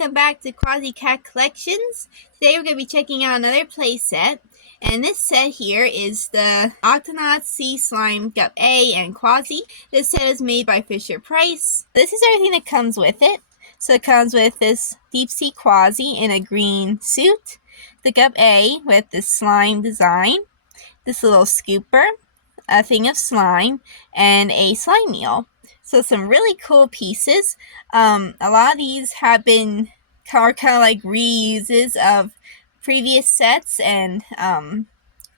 welcome back to Kwazii Cat Collections. Today we're going to be checking out another playset. And this set here is the Octonauts, Sea Slime, Gup A, and Kwazii. This set is made by Fisher-Price. This is everything that comes with it. So it comes with this deep sea Kwazii in a green suit, the Gup A with the slime design, this little scooper, a thing of slime, and a slime meal. So some really cool pieces. A lot of these have been kind of like reuses of previous sets and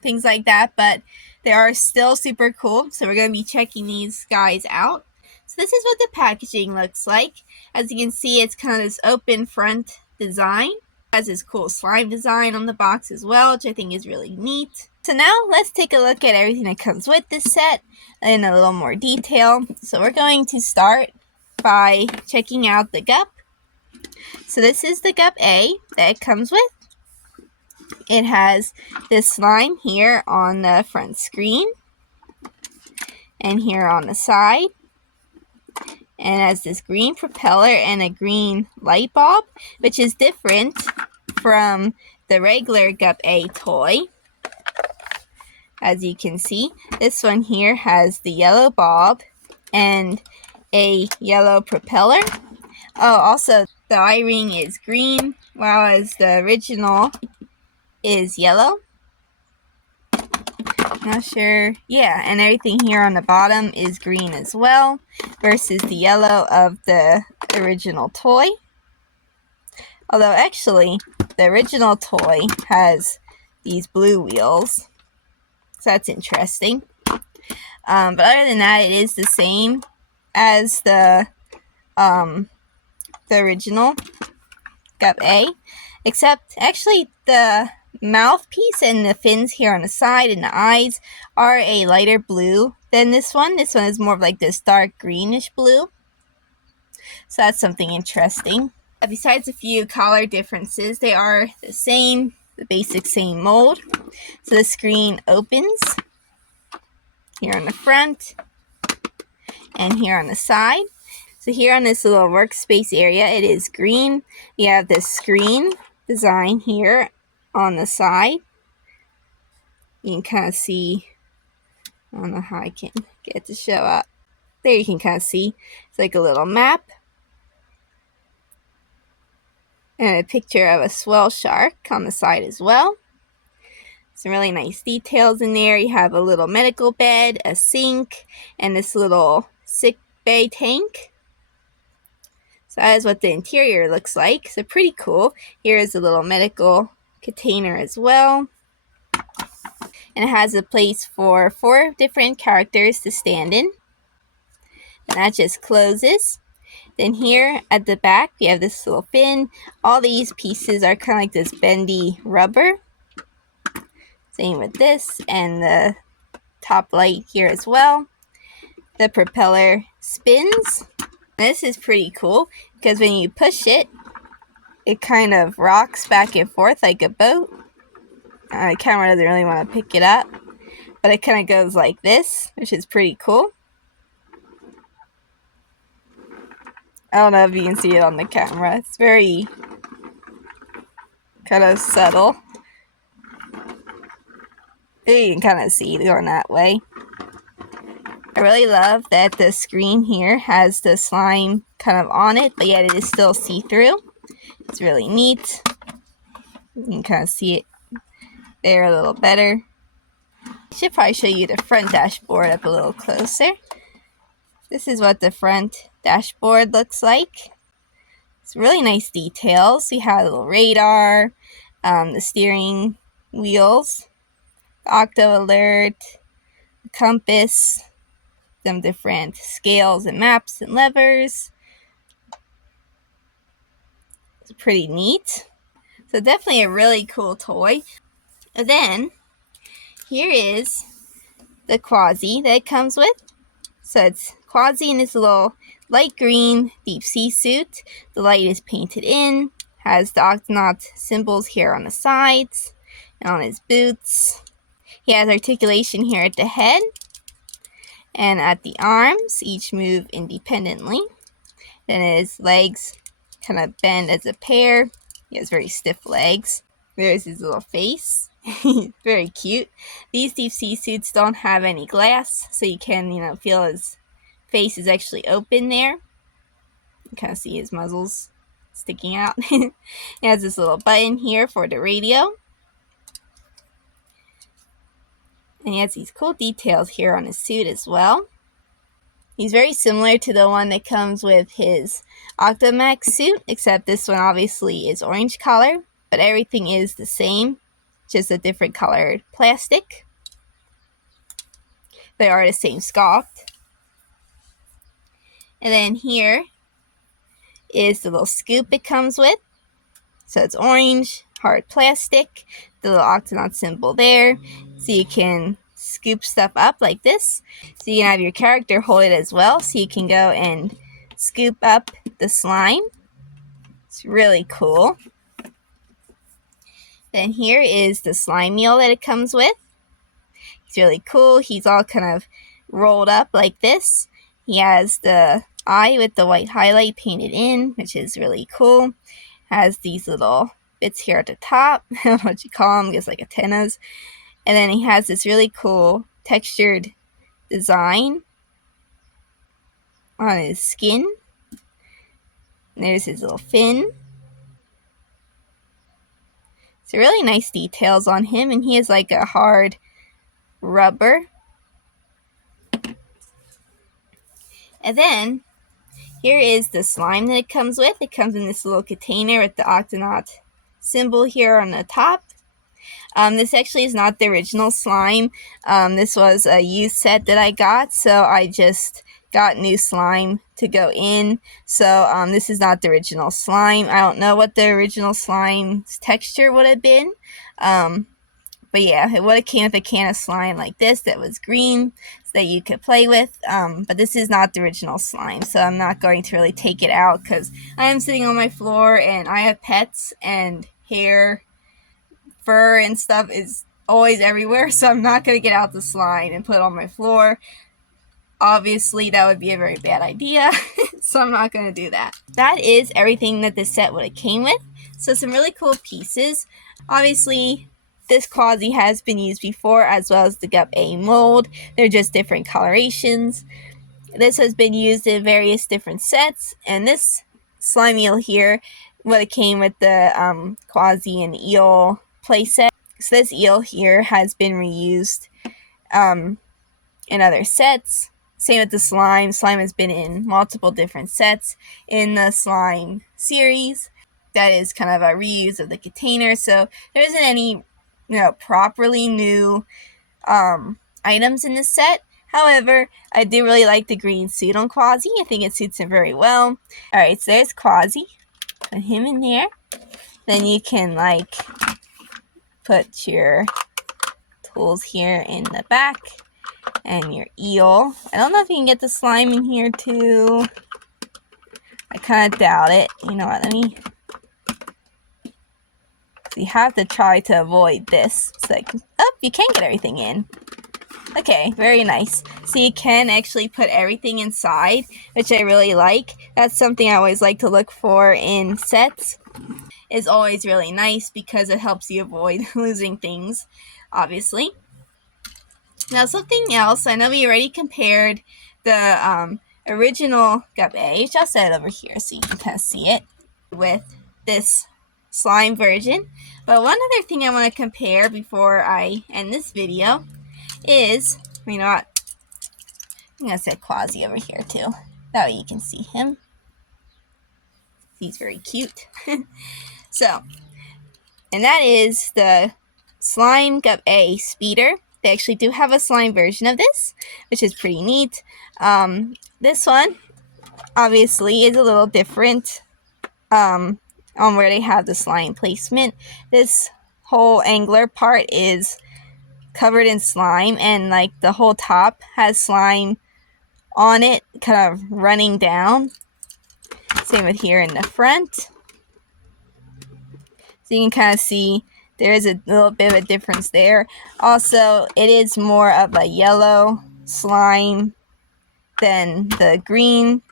things like that, but they are still super cool. So we're going to be checking these guys out. So this is what the packaging looks like. As you can see, it's kind of this open front design. It has this cool slime design on the box as well, which I think is really neat. So now let's take a look at everything that comes with this set in a little more detail. So we're going to start by checking out the Gup. So this is the Gup A that it comes with. It has this slime here on the front screen and here on the side. And it has this green propeller and a green light bulb, which is different from the regular Gup A toy. As you can see, this one here has the yellow bulb and a yellow propeller. Oh, also the eye ring is green, whereas the original is yellow. Not sure. Yeah, and everything here on the bottom is green as well, versus the yellow of the original toy. Although actually, the original toy has these blue wheels. So that's interesting. But other than that, it is the same as the original Gup A, except actually the mouthpiece and the fins here on the side and the eyes are a lighter blue than this one. This one is more of like this dark greenish blue. So that's something interesting. Besides a few color differences, they are the same, the basic same mold. So the screen opens here on the front and here on the side. So here on this little workspace area, it is green. You have this screen design here on the side. You can kind of see, I don't know how I can get it to show up. There you can kind of see, it's like a little map. And a picture of a swell shark on the side as well. Some really nice details in there. You have a little medical bed, a sink, and this little sick bay tank. So that is what the interior looks like. So pretty cool. Here is a little medical container as well. And it has a place for 4 different characters to stand in. And that just closes. Then here at the back, we have this little fin. All these pieces are kind of like this bendy rubber. Same with this and the top light here as well. The propeller spins. This is pretty cool because when you push it, it kind of rocks back and forth like a boat. The camera doesn't really want to pick it up, but it kind of goes like this, which is pretty cool. I don't know if you can see it on the camera. It's very kind of subtle. You can kind of see it going that way. I really love that the screen here has the slime kind of on it, but yet it is still see-through. It's really neat. You can kind of see it there a little better. I should probably show you the front dashboard up a little closer. This is what the front dashboard looks like. It's really nice details. We have a little radar, the steering wheels, the octo alert, the compass, some different scales and maps and levers. It's pretty neat. So definitely a really cool toy. And then here is the Kwazii that it comes with. So it's Kwazii in this little light green deep sea suit. The light is painted in. Has the Octonaut symbols here on the sides and on his boots. He has articulation here at the head and at the arms. Each move independently. Then his legs kind of bend as a pear. He has very stiff legs. There's his little face. Very cute. These deep sea suits don't have any glass, so you can, feel his face is actually open there. You kind of see his muzzles sticking out. He has this little button here for the radio. And he has these cool details here on his suit as well. He's very similar to the one that comes with his Octonauts suit, except this one obviously is orange color, but everything is the same, just a different colored plastic. They are the same sculpt. And then here is the little scoop it comes with. So it's orange, hard plastic, the little Octonaut symbol there, so you can scoop stuff up like this. So you can have your character hold it as well, so you can go and scoop up the slime. It's really cool. Then here is the slime meal that it comes with. He's really cool. He's all kind of rolled up like this. He has the eye with the white highlight painted in, which is really cool. Has these little bits here at the top. I don't know what you call them. I guess like antennas. And then he has this really cool textured design on his skin. And there's his little fin. So really nice details on him, and he has like a hard rubber. And then here is the slime that it comes with. It comes in this little container with the Octonaut symbol here on the top. This actually is not the original slime. This was a used set that I got, so I just got new slime to go in. So this is not the original slime. I don't know what the original slime's texture would have been. But yeah, it would have came with a can of slime like this that was green so that you could play with. But this is not the original slime, so I'm not going to really take it out because I am sitting on my floor and I have pets and hair, fur and stuff is always everywhere, so I'm not going to get out the slime and put it on my floor. Obviously, that would be a very bad idea, so I'm not going to do that. That is everything that this set would have came with. So some really cool pieces. Obviously, this Kwazii has been used before, as well as the Gup A mold. They're just different colorations. This has been used in various different sets, and this slime eel here would have came with the Kwazii and eel playset. So this eel here has been reused in other sets. Same with the slime. Slime has been in multiple different sets in the slime series. That is kind of a reuse of the container. So there isn't any, properly new items in this set. However, I do really like the green suit on Kwazii. I think it suits him very well. Alright, so there's Kwazii. Put him in there. Then you can put your tools here in the back. And your eel. I don't know if you can get the slime in here too. I kind of doubt it. You know what, so you have to try to avoid this. It's like, you can get everything in. Okay, very nice. So you can actually put everything inside, which I really like. That's something I always like to look for in sets. It's always really nice because it helps you avoid losing things, obviously. Now something else, I know we already compared the original Gup A, which I'll set it over here so you can kind of see it, with this slime version. But one other thing I want to compare before I end this video is, you know what, I'm going to set Kwazii over here too. That way you can see him. He's very cute. So, and that is the Slime Gup A Speeder. They actually do have a slime version of this, which is pretty neat. This one, obviously, is a little different on where they have the slime placement. This whole angler part is covered in slime, and the whole top has slime on it, kind of running down. Same with here in the front. So you can kind of see there is a little bit of a difference there. Also, it is more of a yellow slime than the green.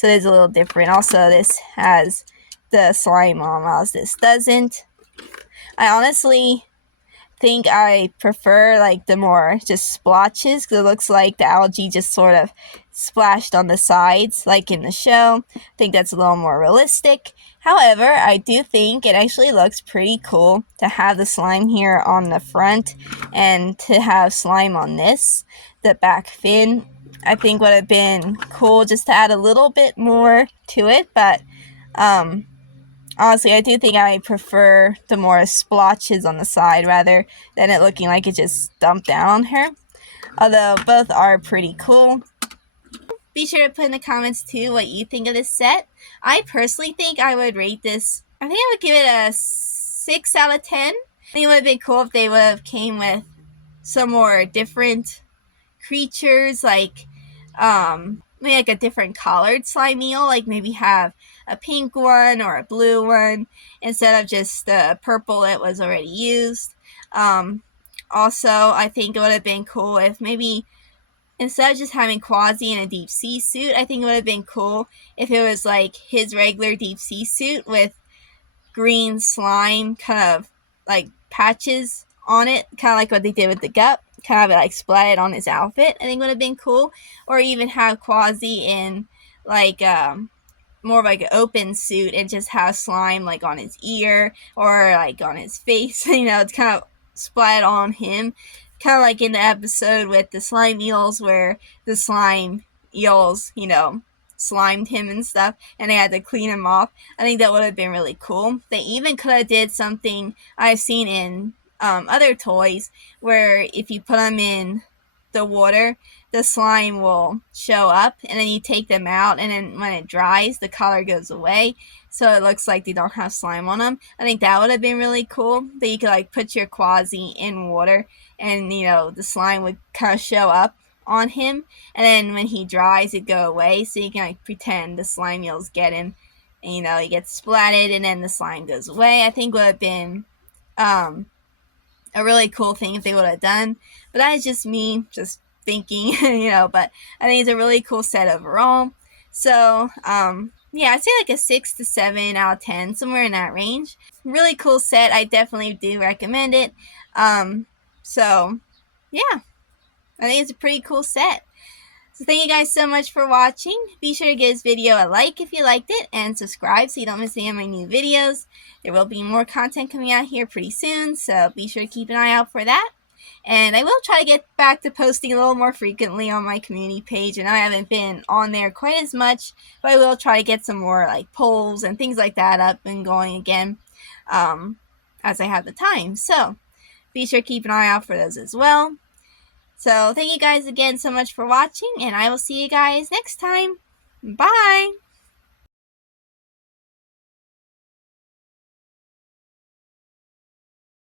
So it's a little different. Also, this has the slime on, while this doesn't. I honestly think I prefer like the more just splotches, because it looks like the algae just sort of splashed on the sides like in the show. I think that's a little more realistic. However, I do think it actually looks pretty cool to have the slime here on the front and to have slime on the back fin. I think would have been cool just to add a little bit more to it, but honestly, I do think I prefer the more splotches on the side rather than it looking like it just dumped down on her. Although both are pretty cool. Be sure to put in the comments too what you think of this set. I personally think I would rate this, I think I would give it a 6 out of 10. I think it would have been cool if they would have came with some more different creatures, like maybe like a different colored slime eel, like maybe have a pink one or a blue one instead of just the purple that was already used. Also, I think it would have been cool if maybe instead of just having Kwazii in a deep sea suit, I think it would have been cool if it was like his regular deep sea suit with green slime kind of like patches on it, kind of like what they did with the Gup, kind of like splatted on his outfit. I think would have been cool. Or even have Kwazii in like more of like an open suit and just have slime like on his ear or like on his face. It's kind of splat on him, kind of like in the episode with the slime eels where the slime eels slimed him and stuff and they had to clean him off. I think that would have been really cool. They even could have did something I've seen in other toys where if you put them in the water, the slime will show up and then you take them out, and then when it dries the color goes away, so it looks like they don't have slime on them. I think that would have been really cool, that you could like put your Kwazii in water and the slime would kind of show up on him, and then when he dries it go away, so you can like pretend the slime eels get him and he gets splatted and then the slime goes away. I think would have been a really cool thing if they would have done, but that is just me just thinking. But I think it's a really cool set overall. So yeah, I'd say like a 6 to 7 out of 10, somewhere in that range. Really cool set. I definitely do recommend it. So yeah, I think it's a pretty cool set. So thank you guys so much for watching. Be sure to give this video a like if you liked it, and subscribe so you don't miss any of my new videos. There will be more content coming out here pretty soon, so be sure to keep an eye out for that. And I will try to get back to posting a little more frequently on my community page. I know I haven't been on there quite as much, but I will try to get some more like polls and things like that up and going again as I have the time. So be sure to keep an eye out for those as well. So thank you guys again so much for watching, and I will see you guys next time. Bye!